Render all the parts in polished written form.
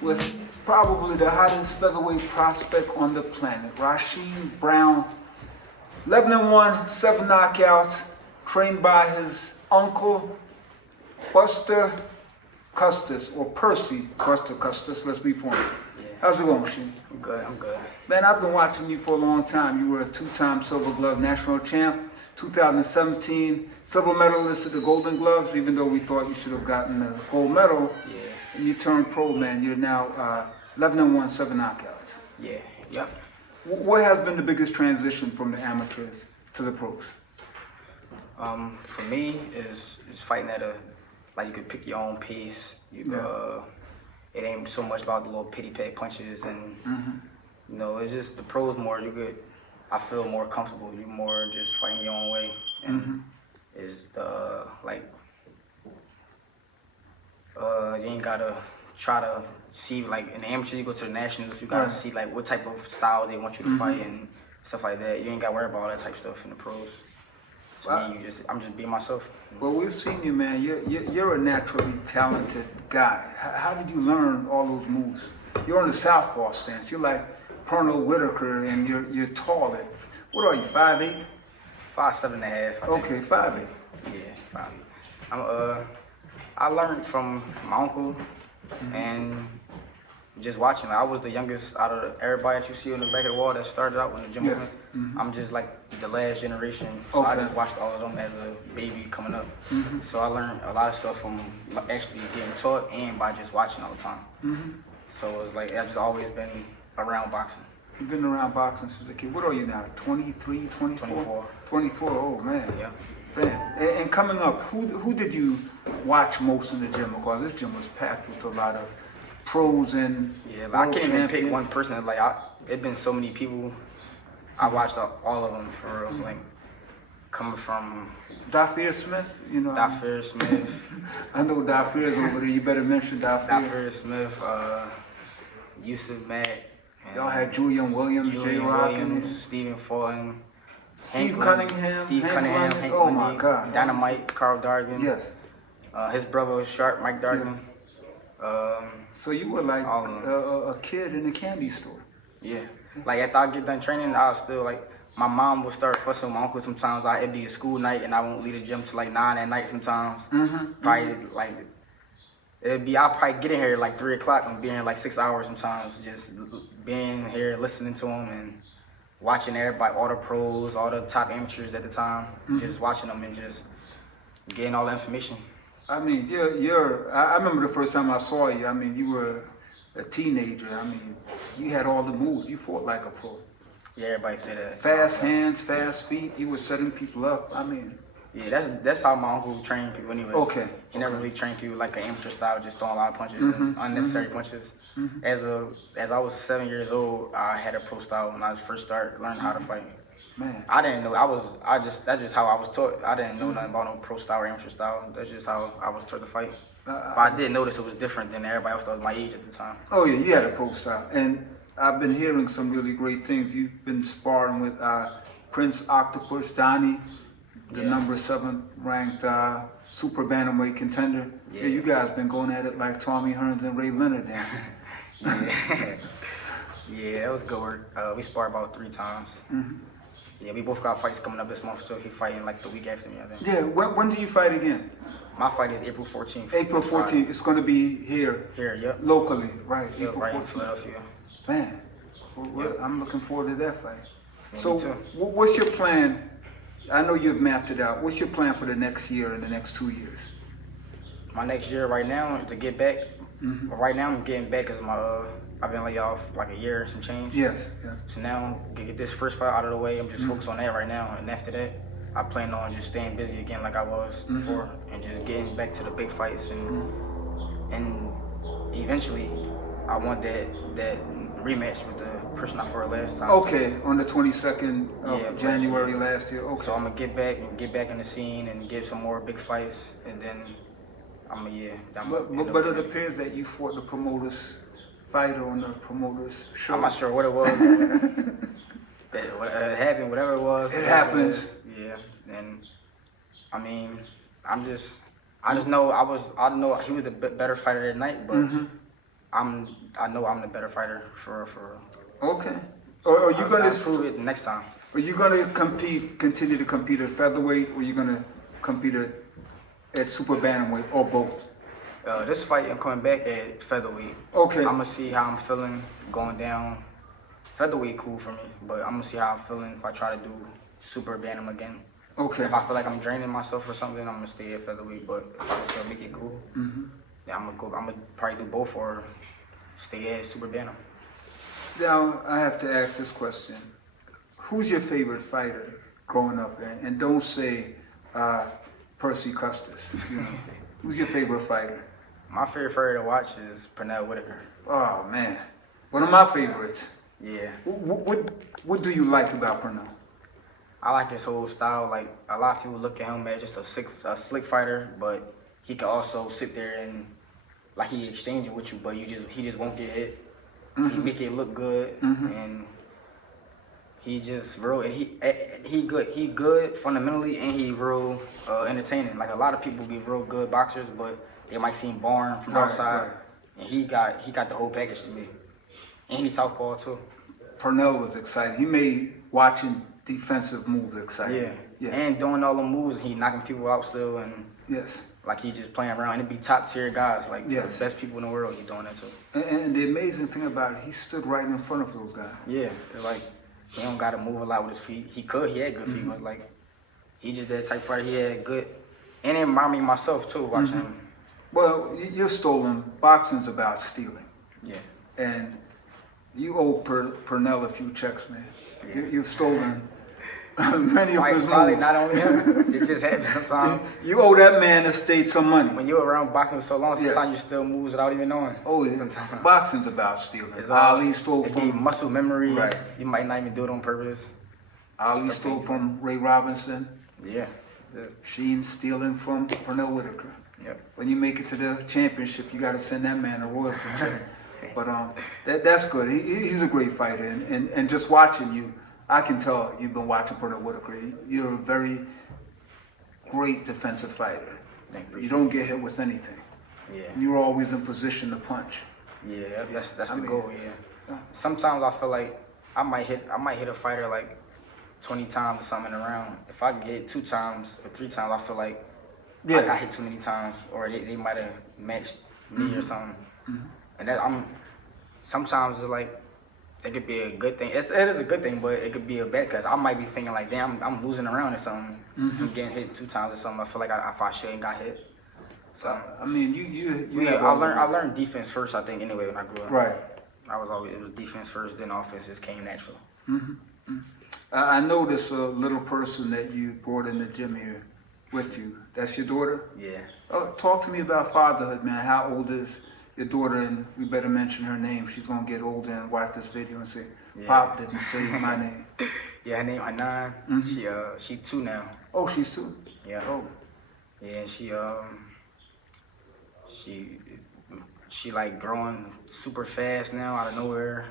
with probably the hottest featherweight prospect on the planet, Rasheen Brown. 11-1, 7 knockouts, trained by his uncle, Buster Custis, or Percy Buster Custis, let's be formal. Yeah. How's it going, Sheen? I'm good, I'm good. Man, I've been watching you for a long time. You were a two-time Silver Glove national champ, 2017 silver medalist at the Golden Gloves, even though we thought you should have gotten the gold medal. Yeah. And you turned pro, man. You're now 11-1, 7 knockouts. Yeah, yep. What has been the biggest transition from the amateurs to the pros? For me, is fighting at you could pick your own pace. It ain't so much about the little pity pat punches and it's just the pros more. I feel more comfortable. You more just fighting your own way, and is the you ain't gotta try to see like in the amateur. You go to the nationals, you gotta see like what type of style they want you to fight and stuff like that. You ain't gotta worry about all that type of stuff in the pros. To me, I'm just being myself. Well, we've seen you, man. You're a naturally talented guy. How did you learn all those moves? You're on the southpaw stance. You're like Pernell Whitaker, and you're tall. What are you, 5'8"? 5'7.5". Okay, 5'8". Yeah, 5'8". I learned from my uncle and just watching. I was the youngest out of everybody that you see on the back of the wall that started out when the gym opened. I'm just like the last generation, so I just watched all of them as a baby coming up. So I learned a lot of stuff from actually getting taught and by just watching all the time. So it's like I've just always been around boxing. You've been around boxing since a kid. What are you now, 23, 24? 24. 24, oh man. Yeah. Man. And coming up, who did you watch most in the gym? Because this gym was packed with a lot of pros and I can't even pick one person. Like it's been so many people. I watched all of them for real. Like coming from Dafir Smith, Dafir Smith. I know Dafir's over there. You better mention Dafir. Dafir Smith, Yusuf Mack. Y'all had Julian Williams, J-Rock, and Stephen Fulton, Steve Cunningham, Hank oh my God, Dynamite, Carl Dargan. Yes. His brother was Sharp, Mike Dargan. So you were like a kid in a candy store. Yeah. Like after I get done training, I was still like, my mom would start fussing with my uncle sometimes. It'd be a school night and I won't leave the gym till like 9 at night sometimes. Probably like, I'll probably get in here like 3 o'clock and be in here like 6 hours sometimes. Just being here, listening to them and watching everybody, all the pros, all the top amateurs at the time. Just watching them and just getting all the information. I mean, I remember the first time I saw you. I mean, you were a teenager. I mean, you had all the moves. You fought like a pro. Yeah, everybody say that. Fast hands, fast feet. You were setting people up. I mean. Yeah, that's how my uncle trained people anyway. Okay. He never really trained people like an amateur style, just throwing a lot of punches, unnecessary punches. As I was 7 years old, I had a pro style when I first started learning how to fight. Man. I didn't know. That's just how I was taught. I didn't know nothing about no pro style or amateur style. That's just how I was taught to fight. But I did notice it was different than everybody else that was my age at the time. Oh yeah, you had a pro style, and I've been hearing some really great things. You've been sparring with Prince Octopus Donnie, the number 7 ranked super bantamweight contender. Yeah, you guys been going at it like Tommy Hearns and Ray Leonard then. Yeah, that was good work. We sparred about 3 times. Yeah, we both got fights coming up this month, so he's fighting like the week after me, I think. Yeah, when do you fight again? My fight is April 14th. April 14th. It's going to be here. Here, yep. Locally, right? Yep, April right 14th. in Philadelphia. Man, I'm looking forward to that fight. Me So, too. what's your plan? I know you've mapped it out. What's your plan for the next year and the next 2 years? My next year right now is to get back. Right now I'm getting back because I've been laid off like a year and some change. Yes. So now get this first fight out of the way. I'm just focused on that right now, and after that, I plan on just staying busy again like I was before, and just getting back to the big fights, and eventually, I want that rematch with the person I fought last time. Okay, on the 22nd of January last year. Okay. So I'm gonna get back in the scene and get some more big fights, and then But it appears that you fought the promoter's fighter on the promoter's show. I'm not sure what it was. It happened, whatever it was. It happens. Yeah, and I mean, I just know he was the better fighter that night, but I know I'm the better fighter for real. Okay. Or are you I'll gonna prove it next time. Are you gonna continue to compete at featherweight, or are you gonna compete at super bantamweight, or both? This fight, I'm coming back at featherweight. Okay. I'm gonna see how I'm feeling going down. Featherweight cool for me, but I'm gonna see how I'm feeling if I try to do super bantam again. Okay. If I feel like I'm draining myself or something, I'm gonna stay at featherweight. But if I can still make it cool, yeah, I'm gonna probably do both or stay at super bantam. Now I have to ask this question: who's your favorite fighter growing up? And don't say Percy Custis. You know, who's your favorite fighter? My favorite fighter to watch is Pernell Whitaker. Oh man, one of my favorites. Yeah. What do you like about Pernell? I like his whole style. Like a lot of people look at him as just a slick fighter, but he can also sit there and like he exchanging with you, but he just won't get hit. He make it look good, and he just real. And he good fundamentally, and he real entertaining. Like a lot of people be real good boxers, but they might seem boring from the outside. Right. And he got the whole package to me, and he's southpaw too. Pernell was exciting. He made watching defensive moves exciting. Yeah. And doing all the moves, he knocking people out still, and like he just playing around. And it be top tier guys, like the best people in the world. He doing that too. And the amazing thing about it, he stood right in front of those guys. Yeah, like he don't got to move a lot with his feet. He had good feet, but like he just that type of fighter. He had good, and it reminded me of myself too watching him. Well, you're stolen. Boxing's about stealing. Yeah. And you owe Pernell a few checks, man. Yeah. You've stolen many of his probably moves. Not only him. It just happens sometimes. You owe that man the state some money. When you're around boxing for so long, sometimes you still moves without even knowing. Oh yeah. Boxing's about stealing. It's Ali stole from muscle memory. Right. You might not even do it on purpose. Ali stole from Ray Robinson. Yeah. Sheen stealing from Pernell Whitaker. Yep. When you make it to the championship, you got to send that man a royalty check. But that's good. He's a great fighter, and just watching you, I can tell you've been watching Pernell Whitaker. You're a very great defensive fighter. You don't get hit with anything. Yeah. And you're always in position to punch. Yeah, that's the goal. Yeah. Sometimes I feel like I might hit a fighter like 20 times or something in a round. If I get hit 2 times or 3 times, I feel like I got hit too many times, or they might have matched me or something. And that sometimes it's like it could be a good thing. It is a good thing, but it could be a bad because I might be thinking like, damn, I'm losing around or something. I'm getting hit 2 times or something. I feel like if I shouldn't got hit. So I mean, you I learned defense first. I think anyway when I grew up. Right. It was defense first, then offense just came natural. I noticed a little person that you brought in the gym here with you. That's your daughter? Yeah. Oh, talk to me about fatherhood, man. How old is your daughter? And we better mention her name. She's gonna get older and watch this video and say, "Pop didn't say my name." Yeah, her name Anan. She 2 now. Oh, she's 2. Yeah. Oh. Yeah, she like growing super fast now out of nowhere.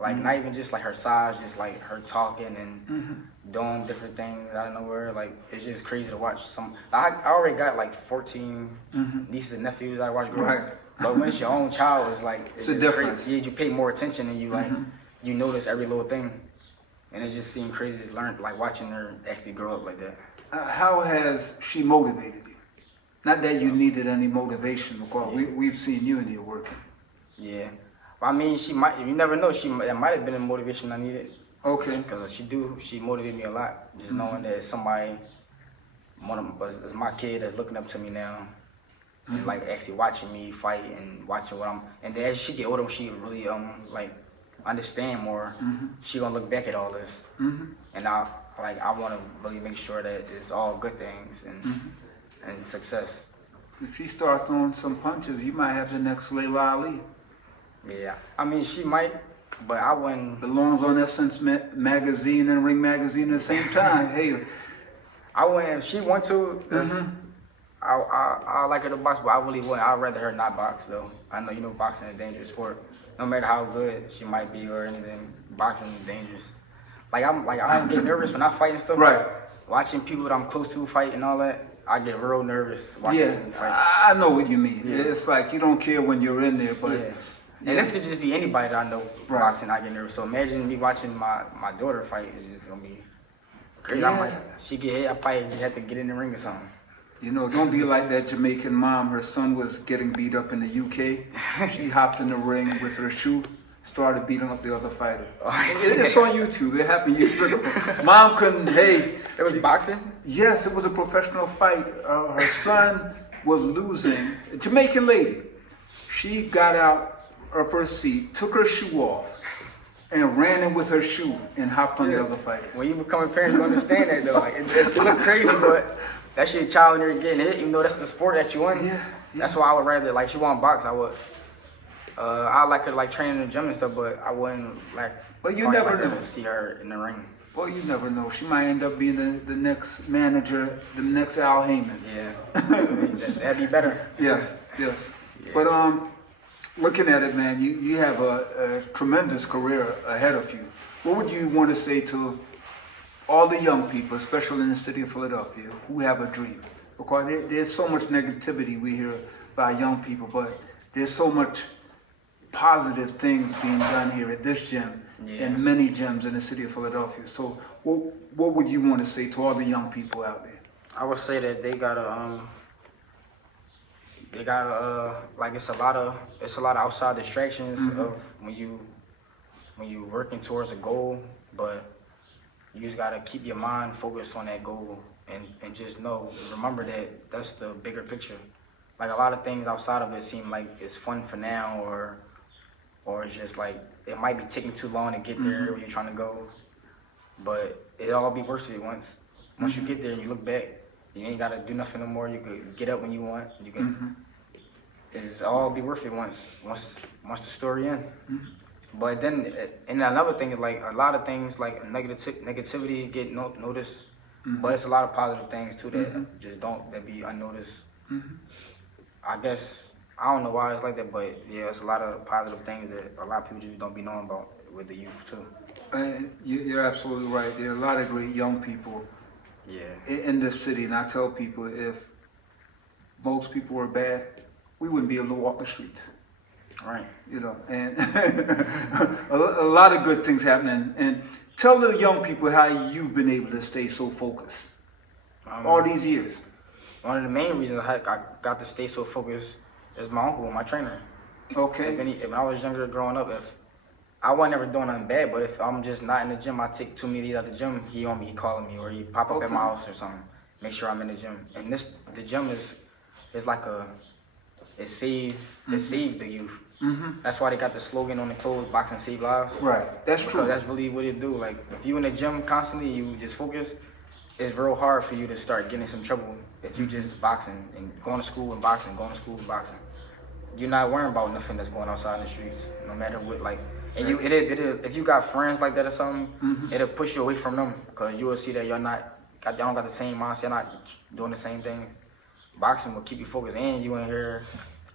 Like not even just like her size, just like her talking and doing different things out of nowhere. Like it's just crazy to watch. I already got like 14 nieces and nephews I watch grow up. But when it's your own child, it's like it's a difference. Crazy. You pay more attention and you like you notice every little thing, and it just seems crazy to learn like watching her actually grow up like that. How has she motivated you? Not that you needed any motivation, because we've seen you in your working. Yeah. I mean, you never know, that might have been a motivation I needed. Okay. Because she motivated me a lot. Just knowing that somebody, is my kid that's looking up to me now. And like actually watching me fight and watching and then as she get older, she really, like understand more. She gonna look back at all this. And I want to really make sure that it's all good things and success. If she starts throwing some punches, you might have the next Layla Ali. Yeah, I mean she might, but I wouldn't. Belongs on Essence magazine and Ring magazine at the same time. Hey, I wouldn't. If she want to, I like her to box, but I really wouldn't. I'd rather her not box though. I know boxing is a dangerous sport. No matter how good she might be or anything, boxing is dangerous. I don't get nervous when I fight and stuff. Right. Watching people that I'm close to fight and all that, I get real nervous watching them fight. I know what you mean. Yeah. It's like you don't care when you're in there, but And Yeah. this could just be anybody that I know Right. boxing, I get nervous. So imagine me watching my daughter fight. It's just gonna be crazy. Yeah. She get hit, I probably just have to get in the ring or something. You know, don't be like that Jamaican mom. Her son was getting beat up in the UK. She hopped in the ring with her shoe, started beating up the other fighter. It's on YouTube. It happened years ago. Mom couldn't, hey. It was boxing? Yes, it was a professional fight. Her son was losing. A Jamaican lady. She got out of her seat, took her shoe off, and ran in with her shoe and hopped on the other fighter. When you become a parent, you understand that though. Like it look crazy, but that shit child when you're getting hit, even though that's the sport that you want. Yeah. That's why I would rather, like, she want to box, I would. I like her like training in the gym and stuff, but I wouldn't like. But you probably never like her know. to see her in the ring. Well, you never know. She might end up being the next manager, the next Al Heyman. Yeah, that'd be better. Yes, yes. Yeah. But looking at it, man, you have a tremendous career ahead of you. What would you want to say to all the young people, especially in the city of Philadelphia, who have a dream? Because there's so much negativity we hear by young people, but there's so much positive things being done here at this gym and many gyms in the city of Philadelphia. So what would you want to say to all the young people out there? I would say that they gotta like it's a lot of outside distractions of when you working towards a goal, but you just gotta keep your mind focused on that goal and just remember that that's the bigger picture. Like a lot of things outside of it seem like it's fun for now, or it's just like it might be taking too long to get there where you're trying to go, but it'll all be worth it once you get there and you look back. You ain't gotta do nothing no more. You could get up when you want. You can. It'll all be worth it once the story ends. But then, and another thing is like a lot of things like negativity get noticed, but it's a lot of positive things too that just that be unnoticed. I guess I don't know why it's like that, but yeah, it's a lot of positive things that a lot of people just don't be knowing about with the youth too. You're absolutely right. There are a lot of great young people in this city, and I tell people if most people were bad, we wouldn't be able to walk the streets. Right. You know, and a lot of good things happening. And tell the young people how you've been able to stay so focused all these years. One of the main reasons I got to stay so focused is my uncle, my trainer. Okay. If I was younger growing up, if I wasn't ever doing nothing bad, but if I'm just not in the gym, I take 2 minutes out of the gym, he calling me, or he pop up at my house or something, make sure I'm in the gym. And the gym is like it saved the youth. That's why they got the slogan on the clothes, boxing save lives. Right, that's true. That's really what it do. Like if you in the gym constantly, you just focus, it's real hard for you to start getting in some trouble if you just boxing and going to school and boxing, You're not worrying about nothing that's going outside in the streets, no matter what. Like, and if you got friends like that or something, it'll push you away from them because you will see that y'all don't got the same mindset, you're not doing the same thing. Boxing will keep you focused, and you in here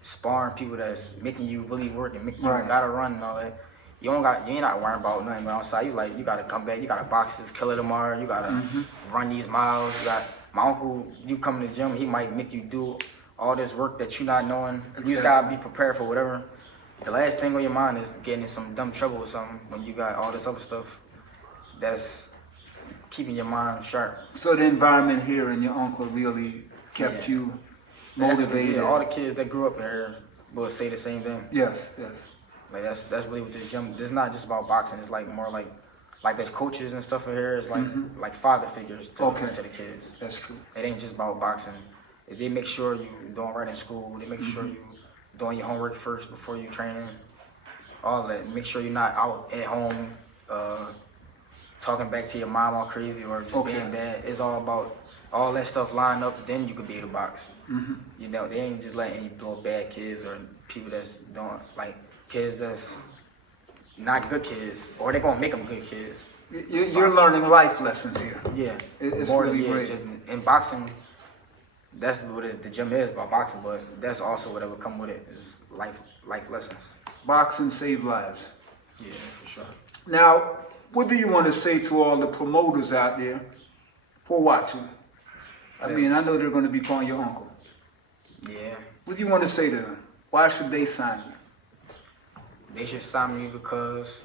sparring people that's making you really work and making you gotta run and all that. You ain't not worrying about nothing but outside. You gotta come back, you gotta box this killer tomorrow, you gotta run these miles. My uncle, you come to the gym, he might make you do all this work that you not knowing. You just gotta be prepared for whatever. The last thing on your mind is getting in some dumb trouble or something when you got all this other stuff that's keeping your mind sharp. So the environment here and your uncle really kept you motivated. All the kids that grew up here will say the same thing. Yes. Like that's really what this gym. It's not just about boxing. It's like more like there's coaches and stuff in here. It's like father figures to the kids. That's true. It ain't just about boxing. They make sure you doing right in school. They make sure you doing your homework first before you training. All that. Make sure you're not out at home talking back to your mom all crazy or just being bad. It's all about all that stuff lined up. Then you could be able to box. You know, they ain't just letting you throw bad kids or people that's doing like kids that's not good kids, or they gonna make them good kids. You're learning life lessons here. Yeah, it's more really than great. In boxing, that's what the gym is about boxing, but that's also whatever come with it is life lessons. Boxing save lives. Yeah, for sure. Now, what do you want to say to all the promoters out there for watching? I mean, I know they're going to be calling your uncle. Yeah. What do you want to say to them? Why should they sign you? they should sign me because,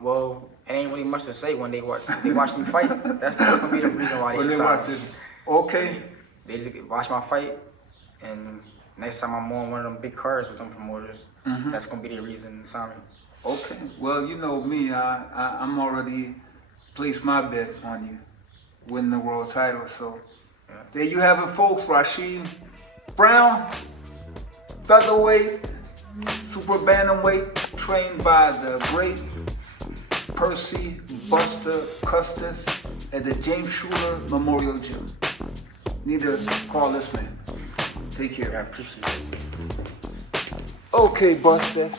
well, it ain't really much to say when they watch me fight. That's gonna be the reason why they When should they sign watch me. it. Okay. They just watch my fight, and next time I'm on one of them big cards with them promoters, that's gonna be the reason to sign me. Okay. Well, you know me. I'm already placed my bet on you winning the world title. So there you have it, folks. Rasheen Brown, featherweight, super bantamweight, trained by the great Percy Buster Custis at the James Schuler Memorial Gym. Need to call this man. Take care. I appreciate it. Okay, Buster.